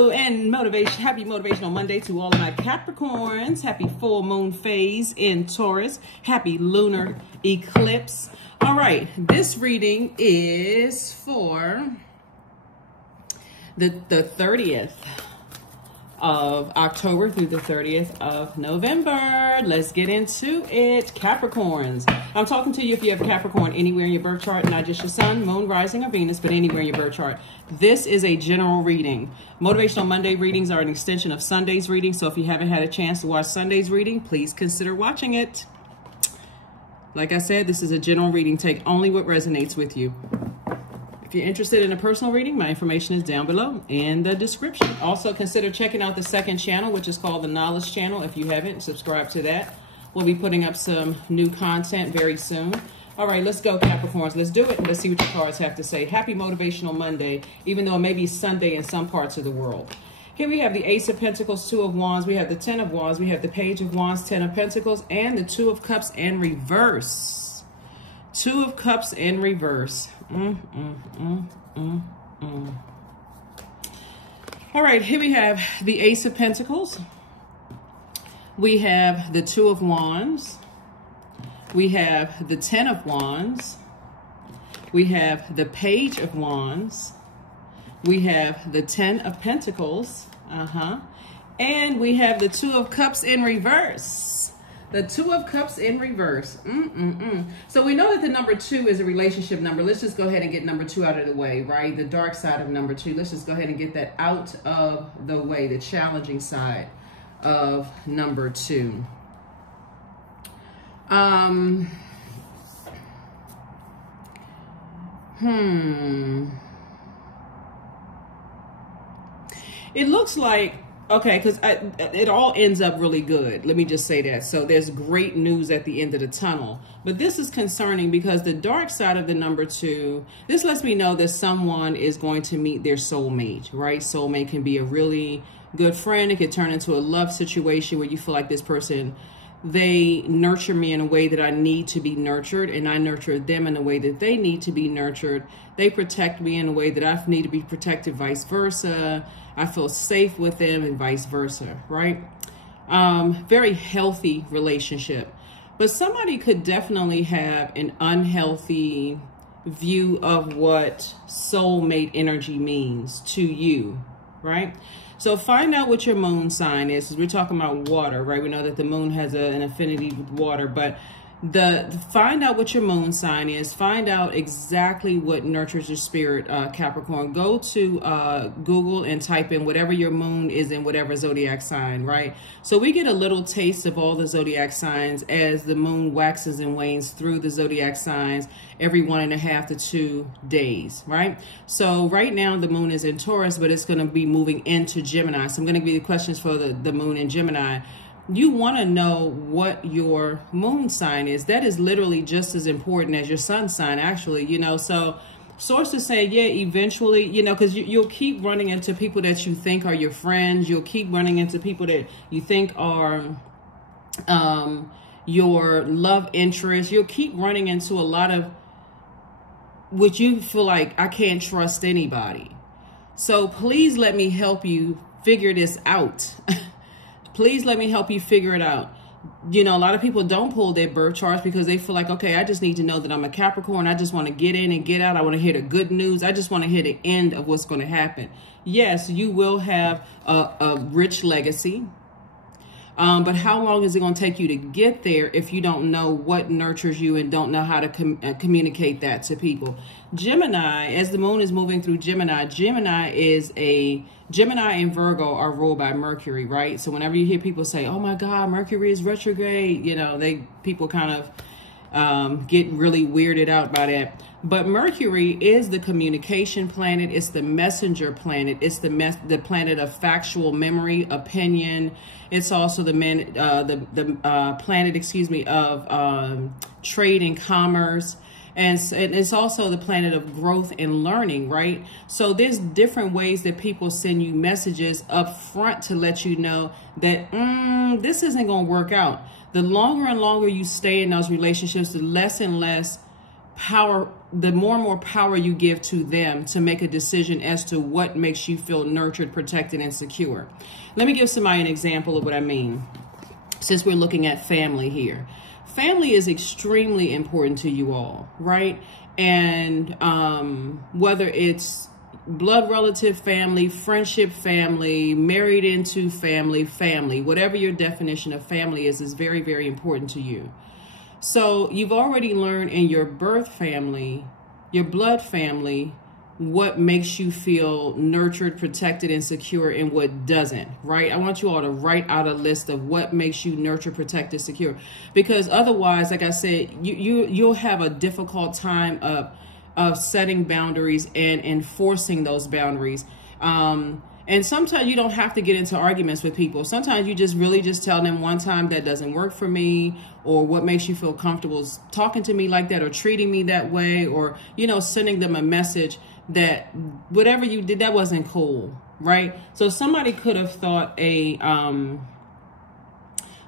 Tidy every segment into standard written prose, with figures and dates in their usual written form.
Hello and happy motivational Monday to all of my Capricorns. Happy full moon phase in Taurus. Happy lunar eclipse. All right, this reading is for the 30th of October through the 30th of November. Let's get into it. Capricorns. I'm talking to you if you have Capricorn anywhere in your birth chart, not just your sun, moon, rising, or Venus, but anywhere in your birth chart. This is a general reading. Motivational Monday readings are an extension of Sunday's reading, so if you haven't had a chance to watch Sunday's reading, please consider watching it. Like I said, this is a general reading. Take only what resonates with you. If you're interested in a personal reading, my information is down below in the description. Also, consider checking out the second channel, which is called the Knowledge Channel. If you haven't, subscribe to that. We'll be putting up some new content very soon. All right, let's go, Capricorns. Let's do it. Let's see what your cards have to say. Happy Motivational Monday, even though it may be Sunday in some parts of the world. Here we have the Ace of Pentacles, Two of Wands. We have the Ten of Wands. We have the Page of Wands, Ten of Pentacles, and the Two of Cups in reverse. Two of Cups in reverse. All right, here we have the Ace of Pentacles. We have the Two of Wands. We have the Ten of Wands. We have the Page of Wands. We have the Ten of Pentacles. And we have the Two of Cups in reverse. The Two of Cups in reverse. So we know that the number 2 is a relationship number. Let's just go ahead and get number 2 out of the way, right? The dark side of number 2. Let's just go ahead and get that out of the way, the challenging side of number 2. It looks like, okay, because it all ends up really good. Let me just say that. So there's great news at the end of the tunnel. But this is concerning because the dark side of the number 2, this lets me know that someone is going to meet their soulmate, right? Soulmate can be a really good friend. It could turn into a love situation where you feel like this person, they nurture me in a way that I need to be nurtured, and I nurture them in a way that they need to be nurtured. They protect me in a way that I need to be protected, vice versa. I feel safe with them and vice versa, right? Very healthy relationship. But somebody could definitely have an unhealthy view of what soulmate energy means to you, right? So find out what your moon sign is, because we're talking about water, right? We know that the moon has an affinity with water, but find out what your moon sign is. Find out exactly what nurtures your spirit, Capricorn. Go to Google and type in whatever your moon is in whatever zodiac sign, right? So we get a little taste of all the zodiac signs as the moon waxes and wanes through the zodiac signs every 1.5 to 2 days, right? So right now the moon is in Taurus, but it's going to be moving into Gemini. So I'm going to give you the questions for the moon in Gemini. You want to know what your moon sign is. That is literally just as important as your sun sign, actually, you know. So sources say, yeah, eventually, you know, because you'll keep running into people that you think are your friends. You'll keep running into people that you think are your love interest. You'll keep running into a lot of which you feel like, I can't trust anybody. So please let me help you figure this out. Please let me help you figure it out. You know, a lot of people don't pull their birth charts because they feel like, okay, I just need to know that I'm a Capricorn. I just want to get in and get out. I want to hear the good news. I just want to hear the end of what's going to happen. Yes, you will have a rich legacy. But how long is it going to take you to get there if you don't know what nurtures you and don't know how to communicate that to people? Gemini, as the moon is moving through Gemini, Gemini and Virgo are ruled by Mercury, right? So whenever you hear people say, oh my God, Mercury is retrograde, you know, people kind of get really weirded out by that. But Mercury is the communication planet. It's the messenger planet. It's the planet of factual memory, opinion. It's also the planet, excuse me, of trade and commerce. And it's also the planet of growth and learning, right? So there's different ways that people send you messages up front to let you know that this isn't going to work out. The longer and longer you stay in those relationships, the less and less the more and more power you give to them to make a decision as to what makes you feel nurtured, protected, and secure. Let me give somebody an example of what I mean, since we're looking at family here. Family is extremely important to you all, right? And whether it's blood relative family, friendship family, married into family, whatever your definition of family is very, very important to you. So you've already learned in your birth family, your blood family, what makes you feel nurtured, protected, and secure, and what doesn't, right? I want you all to write out a list of what makes you nurtured, protected, secure, because otherwise, like I said, you'll have a difficult time of setting boundaries and enforcing those boundaries. And sometimes you don't have to get into arguments with people. Sometimes you just really just tell them one time that doesn't work for me, or what makes you feel comfortable talking to me like that or treating me that way, or, you know, sending them a message that whatever you did, that wasn't cool, right? So somebody could have thought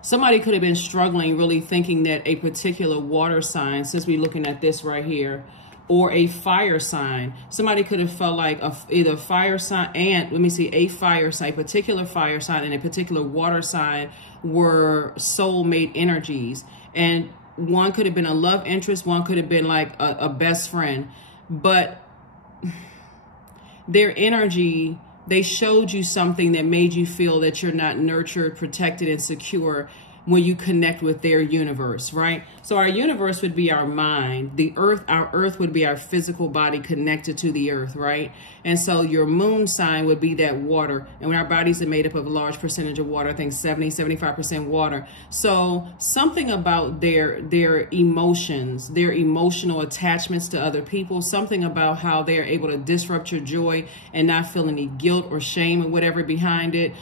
somebody could have been struggling, really thinking that a particular water sign, since we're looking at this right here, or a fire sign, somebody could have felt like either fire sign and, a fire sign, a particular fire sign and a particular water sign were soulmate energies. And one could have been a love interest, one could have been like a best friend. But their energy, they showed you something that made you feel that you're not nurtured, protected, and secure when you connect with their universe, right? So our universe would be our mind. The earth, our earth would be our physical body connected to the earth, right? And so your moon sign would be that water. And when our bodies are made up of a large percentage of water, I think 75% water. So something about their emotions, their emotional attachments to other people, something about how they're able to disrupt your joy and not feel any guilt or shame or whatever behind it.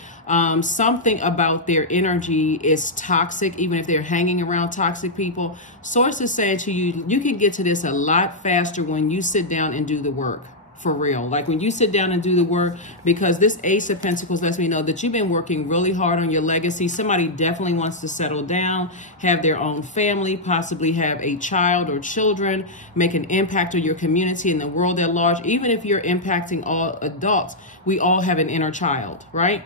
Something about their energy is toxic, even if they're hanging around toxic people. Source is saying to you, you can get to this a lot faster when you sit down and do the work. For real. Like when you sit down and do the work, because this Ace of Pentacles lets me know that you've been working really hard on your legacy. Somebody definitely wants to settle down, have their own family, possibly have a child or children, make an impact on your community and the world at large. Even if you're impacting all adults, we all have an inner child, right?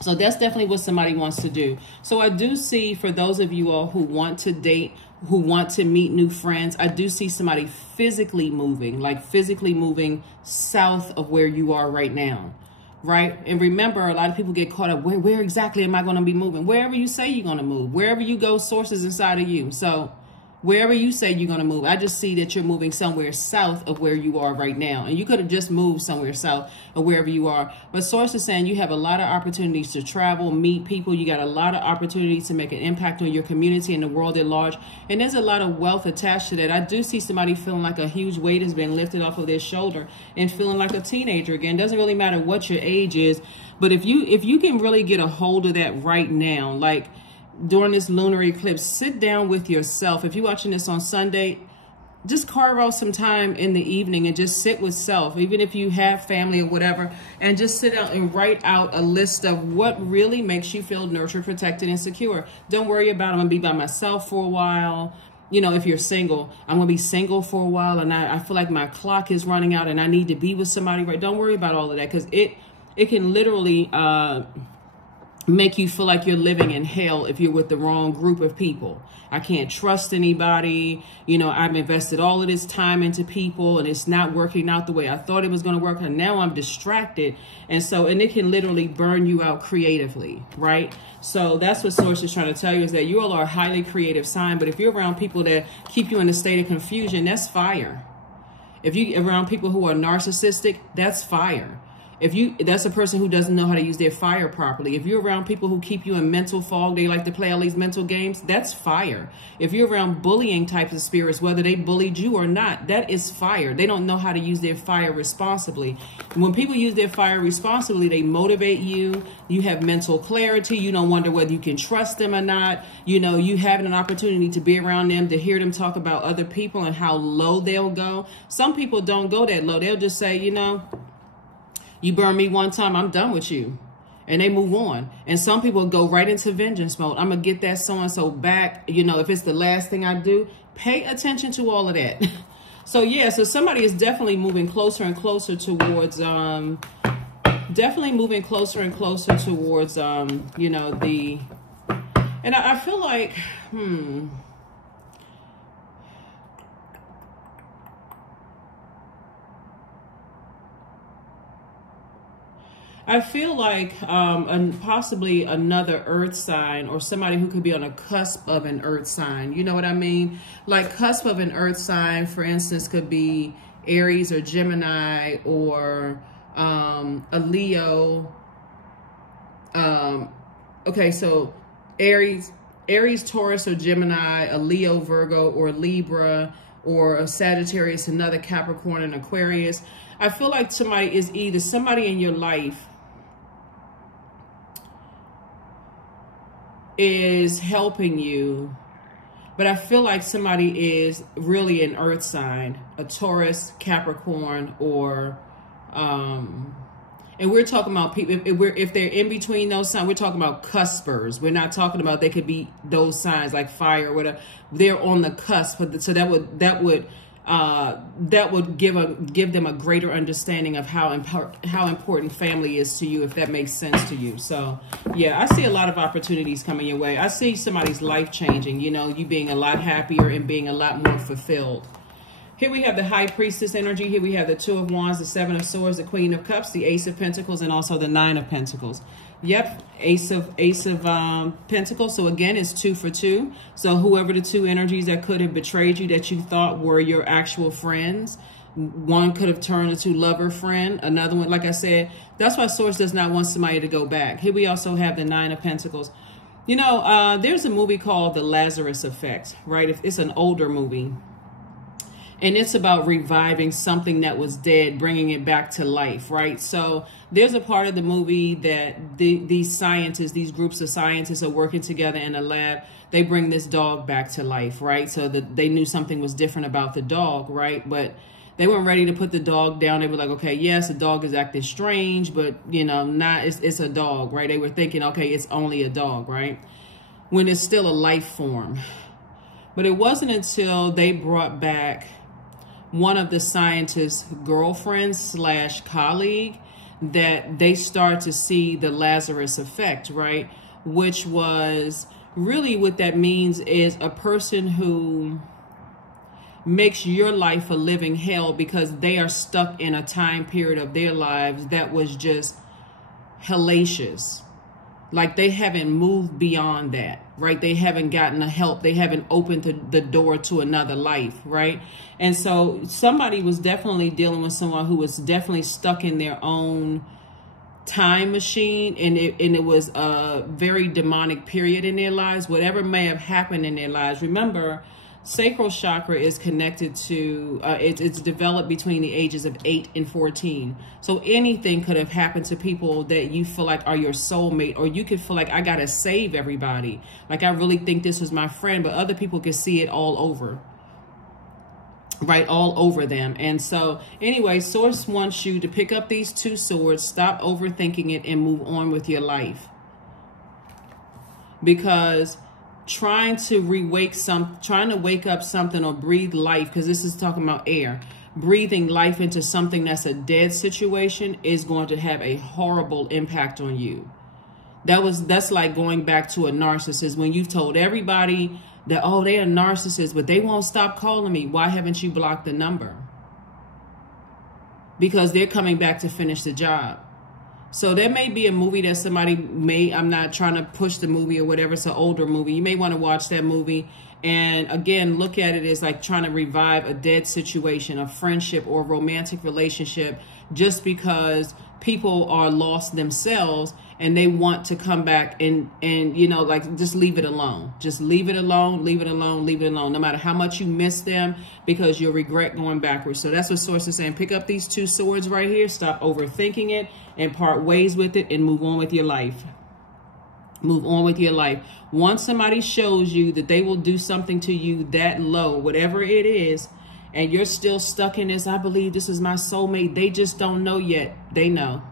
So that's definitely what somebody wants to do. So I do see, for those of you all who want to date, who want to meet new friends, I do see somebody physically moving, like physically moving south of where you are right now, right? And remember, a lot of people get caught up, where exactly am I going to be moving? Wherever you say you're going to move, wherever you go, sources inside of you. So wherever you say you're going to move, I just see that you're moving somewhere south of where you are right now. And you could have just moved somewhere south of wherever you are. But source is saying you have a lot of opportunities to travel, meet people. You got a lot of opportunities to make an impact on your community and the world at large. And there's a lot of wealth attached to that. I do see somebody feeling like a huge weight has been lifted off of their shoulder and feeling like a teenager again. Doesn't really matter what your age is. But if you can really get a hold of that right now, like during this lunar eclipse, sit down with yourself. If you're watching this on Sunday, just carve out some time in the evening and just sit with self, even if you have family or whatever, and just sit down and write out a list of what really makes you feel nurtured, protected, and secure. Don't worry about, I'm going to be by myself for a while. You know, if you're single, I'm going to be single for a while, and I feel like my clock is running out and I need to be with somebody, right? Don't worry about all of that, because it can literally make you feel like you're living in hell if you're with the wrong group of people. I can't trust anybody. You know, I've invested all of this time into people and it's not working out the way I thought it was going to work. And now I'm distracted. And it can literally burn you out creatively, right? So that's what Source is trying to tell you, is that you all are a highly creative sign. But if you're around people that keep you in a state of confusion, that's fire. If you're around people who are narcissistic, that's fire. That's a person who doesn't know how to use their fire properly. If you're around people who keep you in mental fog, they like to play all these mental games, that's fire. If you're around bullying types of spirits, whether they bullied you or not, that is fire. They don't know how to use their fire responsibly. When people use their fire responsibly, they motivate you. You have mental clarity. You don't wonder whether you can trust them or not. You know, you having an opportunity to be around them, to hear them talk about other people and how low they'll go. Some people don't go that low. They'll just say, you know, you burn me one time, I'm done with you. And they move on. And some people go right into vengeance mode. I'm going to get that so-and-so back. You know, if it's the last thing I do, pay attention to all of that. So yeah, so somebody is definitely moving closer and closer towards, definitely moving closer and closer towards, you know, the, and I feel like, I feel like possibly another earth sign, or somebody who could be on a cusp of an earth sign. You know what I mean? Like cusp of an earth sign, for instance, could be Aries or Gemini, or a Leo. Okay, so Aries, Taurus, or Gemini, a Leo, Virgo, or Libra, or a Sagittarius, another Capricorn, and Aquarius. I feel like somebody is either somebody in your life is helping you, but I feel like somebody is really an earth sign, a Taurus, Capricorn, or and we're talking about people, if they're in between those signs, we're talking about cuspers. We're not talking about they could be those signs like fire or whatever. They're on the cusp, so that would give them a greater understanding of how important family is to you, if that makes sense to you. So yeah, I see a lot of opportunities coming your way. I see somebody's life changing, you know, you being a lot happier and being a lot more fulfilled. Here we have the High Priestess energy. Here we have the Two of Wands, the Seven of Swords, the Queen of Cups, the Ace of Pentacles, and also the Nine of Pentacles. Yep, Ace of Pentacles. So again, it's 2 for 2. So whoever the two energies that could have betrayed you, that you thought were your actual friends, one could have turned into lover friend. Another one, like I said, that's why Source does not want somebody to go back. Here we also have the Nine of Pentacles. You know, there's a movie called The Lazarus Effect, right? It's an older movie. And it's about reviving something that was dead, bringing it back to life, right? So there's a part of the movie that these scientists, these groups of scientists are working together in a lab. They bring this dog back to life, right? So that they knew something was different about the dog, right? But they weren't ready to put the dog down. They were like, okay, yes, the dog is acting strange, but, you know, it's a dog, right? They were thinking, okay, it's only a dog, right? When it's still a life form. But it wasn't until they brought back one of the scientists' girlfriends slash colleague that they start to see the Lazarus effect, right? Which was really what that means is a person who makes your life a living hell because they are stuck in a time period of their lives that was just hellacious. Like they haven't moved beyond that, right? They haven't gotten the help. They haven't opened the door to another life, right? And so somebody was definitely dealing with someone who was definitely stuck in their own time machine. And it was a very demonic period in their lives. Whatever may have happened in their lives. Remember, sacral chakra is connected to, it's developed between the ages of 8 and 14. So anything could have happened to people that you feel like are your soulmate, or you could feel like I got to save everybody. Like I really think this was my friend, but other people could see it all over, right? All over them. And so anyway, Source wants you to pick up these two swords, stop overthinking it, and move on with your life. Because trying to wake up something or breathe life, because this is talking about air, breathing life into something that's a dead situation is going to have a horrible impact on you. That's like going back to a narcissist when you've told everybody that, oh, they're a narcissist, but they won't stop calling me. Why haven't you blocked the number? Because they're coming back to finish the job. So there may be a movie that somebody may, I'm not trying to push the movie or whatever, it's an older movie. You may want to watch that movie and again, look at it as like trying to revive a dead situation, a friendship or a romantic relationship, just because people are lost themselves and they want to come back and you know, like just leave it alone. Just leave it alone, leave it alone, leave it alone, no matter how much you miss them, because you'll regret going backwards. So that's what Source is saying. Pick up these two swords right here, stop overthinking it, and part ways with it and move on with your life. Move on with your life. Once somebody shows you that they will do something to you that low, whatever it is, and you're still stuck in this, I believe this is my soulmate, they just don't know yet. They know.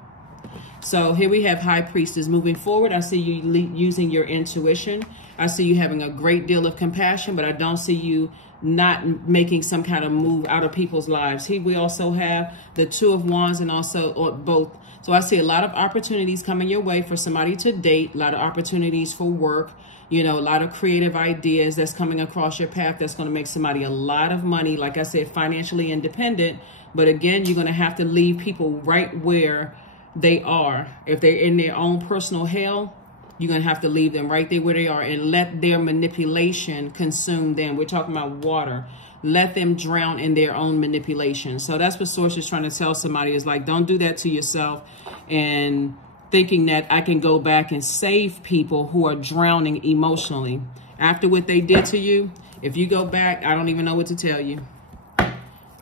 So here we have High Priestess. Moving forward, I see you using your intuition. I see you having a great deal of compassion, but I don't see you not making some kind of move out of people's lives. Here we also have the Two of Wands and also both. So I see a lot of opportunities coming your way for somebody to date, a lot of opportunities for work, you know, a lot of creative ideas that's coming across your path that's going to make somebody a lot of money. Like I said, financially independent. But again, you're going to have to leave people right where they are. If they're in their own personal hell, you're going to have to leave them right there where they are and let their manipulation consume them. We're talking about water. Let them drown in their own manipulation. So that's what Source is trying to tell somebody, is like, don't do that to yourself and thinking that I can go back and save people who are drowning emotionally. After what they did to you, if you go back, I don't even know what to tell you.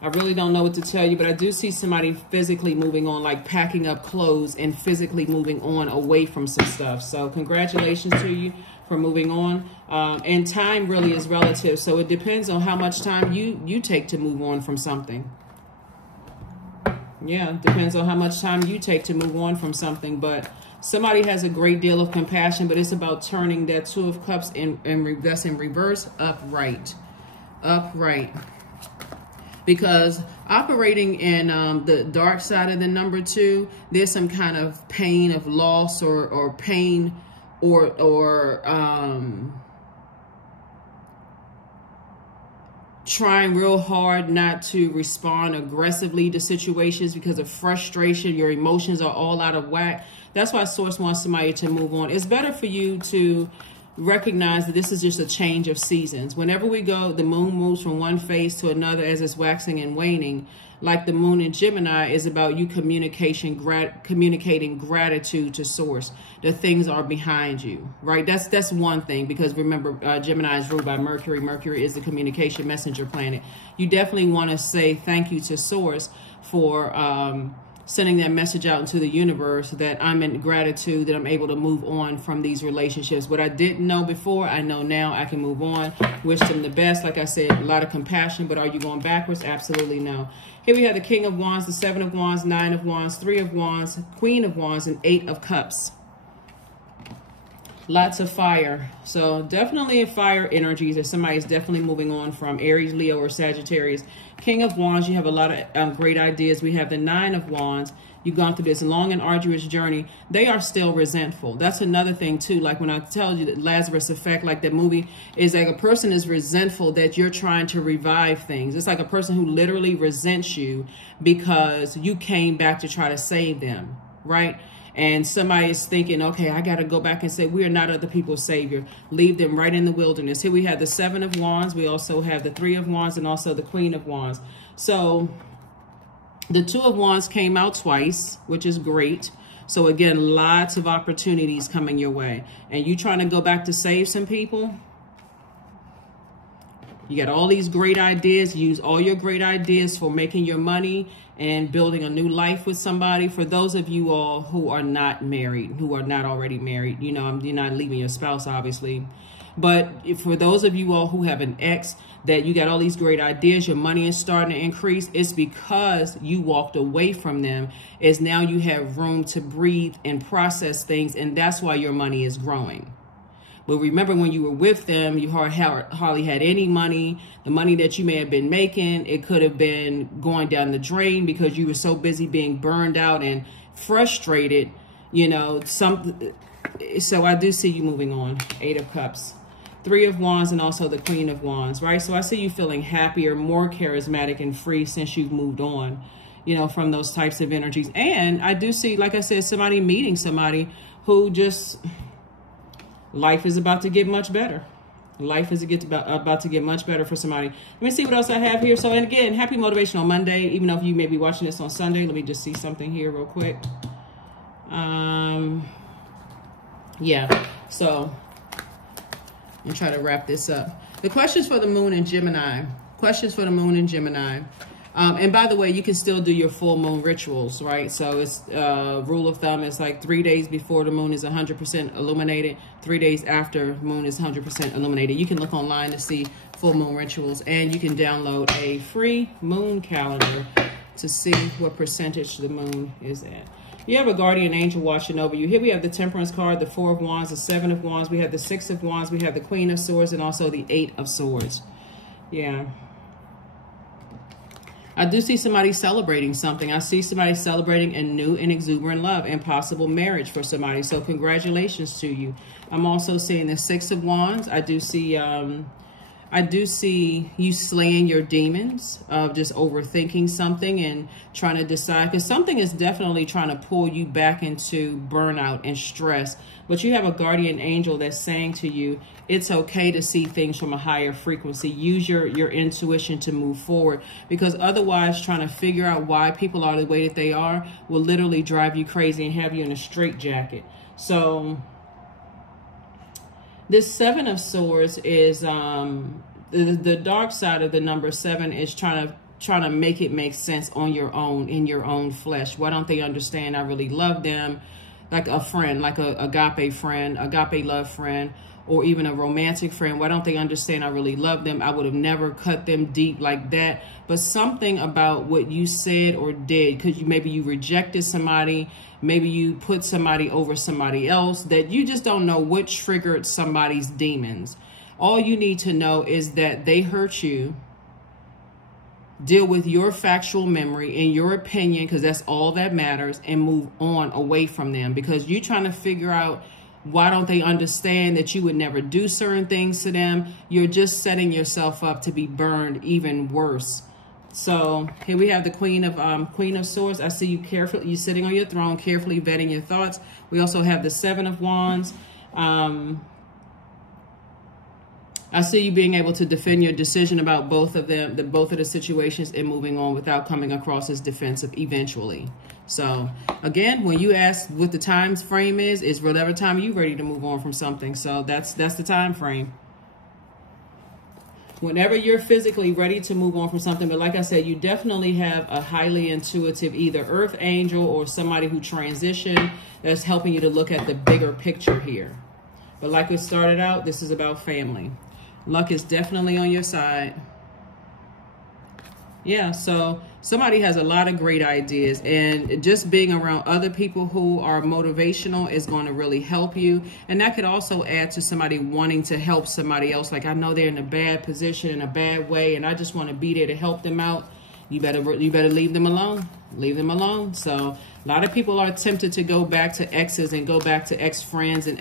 I really don't know what to tell you, but I do see somebody physically moving on, like packing up clothes and physically moving on away from some stuff. So congratulations to you for moving on. And time really is relative. So it depends on how much time you take to move on from something. Yeah, it depends on how much time you take to move on from something. But somebody has a great deal of compassion, but it's about turning that Two of Cups that's in reverse upright. Upright. Because operating in the dark side of the number 2, there's some kind of pain of loss or pain or trying real hard not to respond aggressively to situations because of frustration. Your emotions are all out of whack. That's why Source wants somebody to move on. It's better for you to recognize that this is just a change of seasons. Whenever we go, the moon moves from one phase to another as it's waxing and waning. Like the moon in Gemini is about you communicating gratitude to Source. The things are behind you, right? That's one thing, because remember, Gemini is ruled by Mercury. Mercury is the communication messenger planet. You definitely want to say thank you to Source for sending that message out into the universe that I'm in gratitude that I'm able to move on from these relationships. What I didn't know before, I know now. I can move on. Wish them the best. Like I said, a lot of compassion, but are you going backwards? Absolutely no. Here we have the King of Wands, the Seven of Wands, Nine of Wands, Three of Wands, Queen of Wands, and Eight of Cups. Lots of fire. So definitely a fire energies that somebody's definitely moving on from. Aries, Leo, or Sagittarius. King of Wands, you have a lot of great ideas. We have the Nine of Wands. You've gone through this long and arduous journey. They are still resentful. That's another thing too. Like when I tell you that Lazarus effect, like that movie, is like a person is resentful that you're trying to revive things. It's like a person who literally resents you because you came back to try to save them, right? And somebody is thinking, okay, I got to go back and say, we are not other people's savior. Leave them right in the wilderness. Here we have the Seven of Wands. We also have the Three of Wands and also the Queen of Wands. So the Two of Wands came out twice, which is great. So again, lots of opportunities coming your way. And you trying to go back to save some people? You got all these great ideas. Use all your great ideas for making your money and building a new life with somebody. For those of you all who are not married, who are not already married, you know, you're not leaving your spouse, obviously. But for those of you all who have an ex that you got all these great ideas, your money is starting to increase, it's because you walked away from them. It's now you have room to breathe and process things, and that's why your money is growing. But remember, when you were with them, you hardly had any money. The money that you may have been making, it could have been going down the drain because you were so busy being burned out and frustrated, you know. So I do see you moving on. Eight of Cups, Three of Wands, and also the Queen of Wands, right? So I see you feeling happier, more charismatic and free since you've moved on, you know, from those types of energies. And I do see, like I said, somebody meeting somebody who just... life is about to get much better. Life is about to get much better for somebody. Let me see what else I have here. So, and again, happy Motivational Monday. Even though you may be watching this on Sunday, let me just see something here real quick. Yeah, so I'm trying to wrap this up. The questions for the moon in Gemini. Questions for the moon in Gemini. And by the way, you can still do your full moon rituals, right? So it's rule of thumb, it's like 3 days before the moon is 100% illuminated, 3 days after moon is 100% illuminated. You can look online to see full moon rituals, and you can download a free moon calendar to see what percentage the moon is at. You have a guardian angel watching over you. Here we have the Temperance card, the Four of Wands, the Seven of Wands. We have the Six of Wands. We have the Queen of Swords, and also the Eight of Swords. Yeah. I do see somebody celebrating something. I see somebody celebrating a new and exuberant love and possible marriage for somebody. So congratulations to you. I'm also seeing the Six of Wands. I do see you slaying your demons of just overthinking something and trying to decide, because something is definitely trying to pull you back into burnout and stress. But you have a guardian angel that's saying to you, it's okay to see things from a higher frequency. Use your intuition to move forward, because otherwise trying to figure out why people are the way that they are will literally drive you crazy and have you in a straitjacket. So this Seven of Swords is the dark side of the number 7 is trying to make it make sense on your own, in your own flesh. Why don't they understand I really love them? Like a friend, like a agape friend, agape love friend, or even a romantic friend. Why don't they understand I really love them? I would have never cut them deep like that. But something about what you said or did, because maybe you rejected somebody, maybe you put somebody over somebody else, that you just don't know what triggered somebody's demons. All you need to know is that they hurt you. Deal with your factual memory and your opinion, because that's all that matters, and move on away from them, because you're trying to figure out why don't they understand that you would never do certain things to them. You're just setting yourself up to be burned even worse. So here we have the Queen of Swords. I see you carefully, you sitting on your throne, carefully vetting your thoughts. We also have the Seven of Wands. I see you being able to defend your decision about both of them, both of the situations, and moving on without coming across as defensive eventually. So again, when you ask what the time frame is whatever time you're ready to move on from something. So that's the time frame. Whenever you're physically ready to move on from something. But like I said, you definitely have a highly intuitive either earth angel or somebody who transitioned that's helping you to look at the bigger picture here. But like we started out, this is about family. Luck is definitely on your side. Yeah, so somebody has a lot of great ideas, and just being around other people who are motivational is going to really help you. And that could also add to somebody wanting to help somebody else. Like, I know they're in a bad position, in a bad way, and I just want to be there to help them out. You better leave them alone. Leave them alone. So a lot of people are tempted to go back to exes and go back to ex-friends and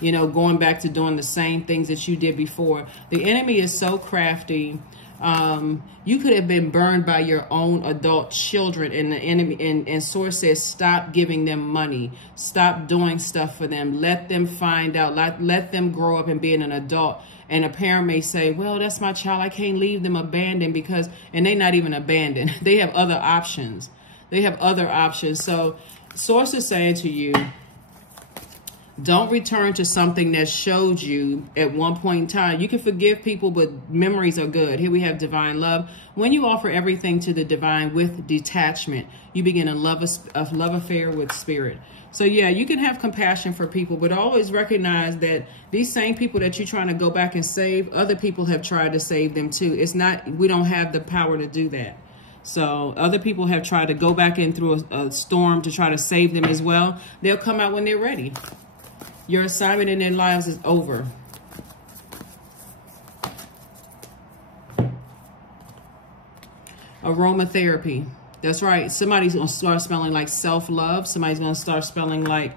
going back to doing the same things that you did before. The enemy is so crafty. You could have been burned by your own adult children, and the enemy and Source says, stop giving them money. Stop doing stuff for them. Let them find out. Let them grow up and be an adult. And a parent may say, well, that's my child. I can't leave them abandoned and they're not even abandoned. They have other options. They have other options. So Source is saying to you, don't return to something that showed you at one point in time. You can forgive people, but memories are good. Here we have divine love. When you offer everything to the divine with detachment, you begin a love affair with spirit. So yeah, you can have compassion for people, but always recognize that these same people that you're trying to go back and save, other people have tried to save them too. It's not, we don't have the power to do that. So other people have tried to go back in through a storm to try to save them as well. They'll come out when they're ready. Your assignment in their lives is over. Aromatherapy. That's right. Somebody's going to start smelling like self-love. Somebody's going to start smelling like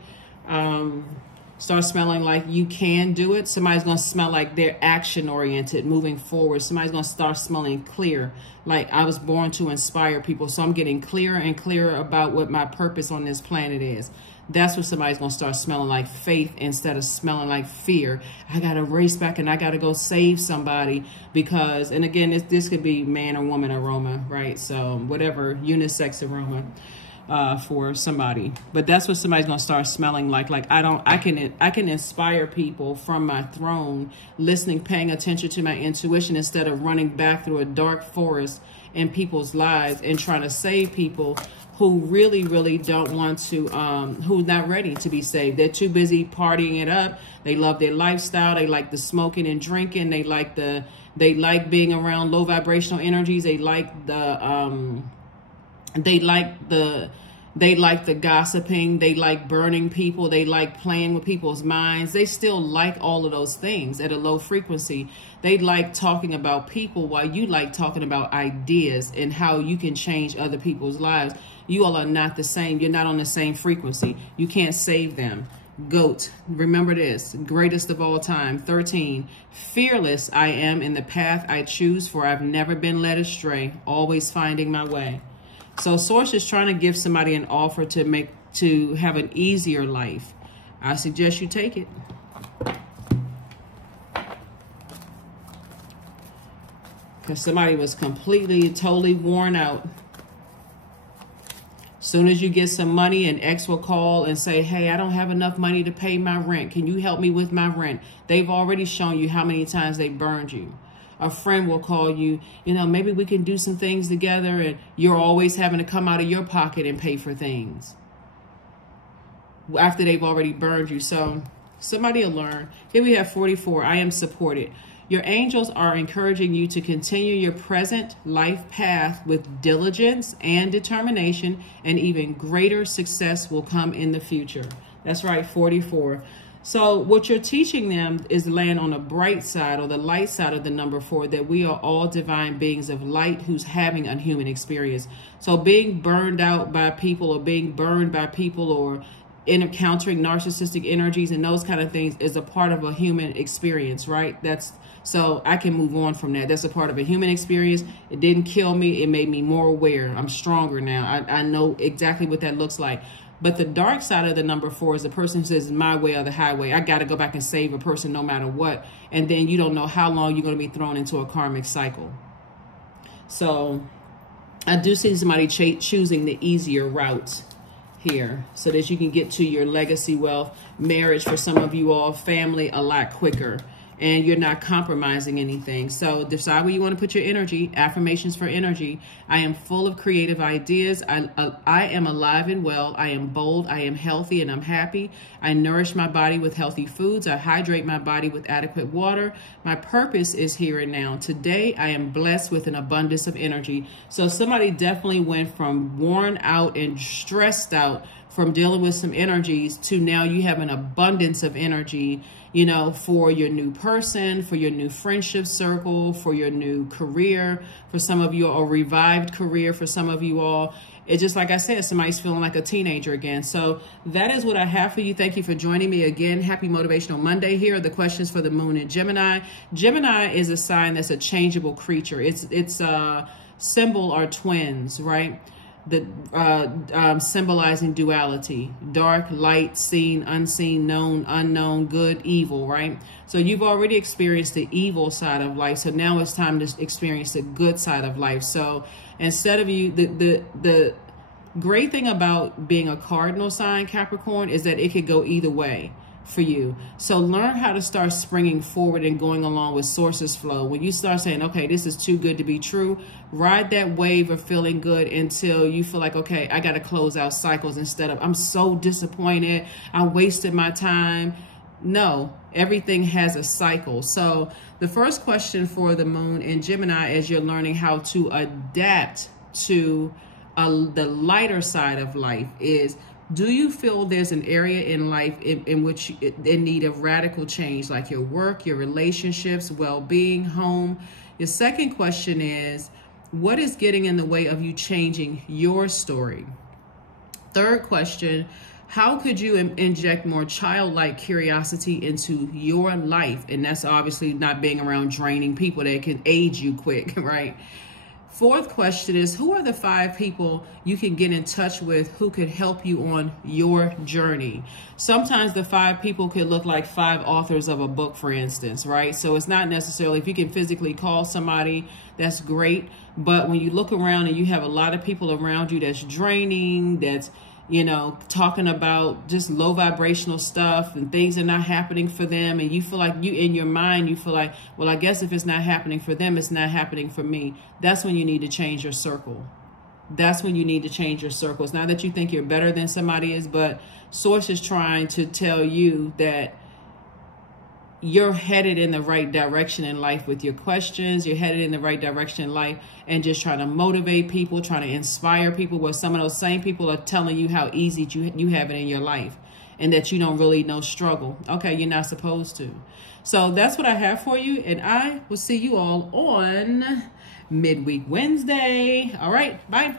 you can do it. Somebody's going to smell like they're action-oriented, moving forward. Somebody's going to start smelling clear, like I was born to inspire people. So I'm getting clearer and clearer about what my purpose on this planet is. That's what somebody's going to start smelling like, faith instead of smelling like fear. I got to race back and I got to go save somebody because, and again, this could be man or woman aroma, right? So whatever, unisex aroma for somebody. But that's what somebody's going to start smelling like. Like I can inspire people from my throne, listening, paying attention to my intuition instead of running back through a dark forest in people's lives and trying to save people who really don't want to, who's not ready to be saved. They're too busy partying it up. They love their lifestyle. They like the smoking and drinking. They like being around low vibrational energies. They like the They like the gossiping. They like burning people. They like playing with people's minds. They still like all of those things at a low frequency. They like talking about people while you like talking about ideas and how you can change other people's lives. You all are not the same. You're not on the same frequency. You can't save them. Goat, remember this, greatest of all time. 13, fearless I am in the path I choose, for I've never been led astray, always finding my way. So Source is trying to give somebody an offer to have an easier life. I suggest you take it. Because somebody was completely, totally worn out. Soon as you get some money, an ex will call and say, hey, I don't have enough money to pay my rent. Can you help me with my rent? They've already shown you how many times they burned you. A friend will call you, maybe we can do some things together, and you're always having to come out of your pocket and pay for things after they've already burned you. So somebody will learn. Here we have 44. I am supported. Your angels are encouraging you to continue your present life path with diligence and determination, and even greater success will come in the future. That's right, 44. So what you're teaching them is land on the bright side or the light side of the number 4, that we are all divine beings of light who's having a human experience. So being burned out by people, or being burned by people, or encountering narcissistic energies and those kind of things is a part of a human experience, right? So I can move on from that. That's a part of a human experience. It didn't kill me. It made me more aware. I'm stronger now. I know exactly what that looks like. But the dark side of the number 4 is the person who says, my way or the highway. I got to go back and save a person no matter what. And then you don't know how long you're going to be thrown into a karmic cycle. So I do see somebody choosing the easier route here so that you can get to your legacy wealth, marriage for some of you all, family a lot quicker. And you're not compromising anything. So decide where you want to put your energy. Affirmations for energy. I am full of creative ideas. I am alive and well. I am bold. I am healthy and I'm happy. I nourish my body with healthy foods. I hydrate my body with adequate water. My purpose is here and now. Today, I am blessed with an abundance of energy. So somebody definitely went from worn out and stressed out from dealing with some energies to now you have an abundance of energy, for your new person, for your new friendship circle, for your new career. For some of you, a revived career. For some of you all, it's just like I said, somebody's feeling like a teenager again. So that is what I have for you. Thank you for joining me again. Happy Motivational Monday. Here are the questions for the moon in Gemini. Gemini is a sign that's a changeable creature. Its symbol are twins, right? Symbolizing duality, dark, light, seen, unseen, known, unknown, good, evil, right? So you've already experienced the evil side of life. So now it's time to experience the good side of life. So instead of the great thing about being a cardinal sign, Capricorn, is that it could go either way for you. So learn how to start springing forward and going along with source's flow. When you start saying, okay, this is too good to be true, ride that wave of feeling good until you feel like, okay, I got to close out cycles instead of, I'm so disappointed, I wasted my time. No, everything has a cycle. So the first question for the moon in Gemini, as you're learning how to adapt to the lighter side of life, is, do you feel there's an area in life in which in need of radical change, like your work, your relationships, well-being, home? Your second question is, what is getting in the way of you changing your story? Third question, how could you inject more childlike curiosity into your life? And that's obviously not being around draining people that can age you quick, right? Fourth question is, who are the 5 people you can get in touch with who could help you on your journey? Sometimes the 5 people could look like 5 authors of a book, for instance, right? So it's not necessarily, if you can physically call somebody, that's great. But when you look around and you have a lot of people around you that's draining, that's, talking about just low vibrational stuff and things are not happening for them, and you feel like in your mind, you feel like, well, I guess if it's not happening for them, it's not happening for me. That's when you need to change your circle. That's when you need to change your circle. It's not that you think you're better than somebody is, but Source is trying to tell you that you're headed in the right direction in life with your questions. You're headed in the right direction in life and just trying to motivate people, trying to inspire people, where some of those same people are telling you how easy you have it in your life and that you don't really know struggle. Okay, you're not supposed to. So that's what I have for you, and I will see you all on Midweek Wednesday. All right, bye.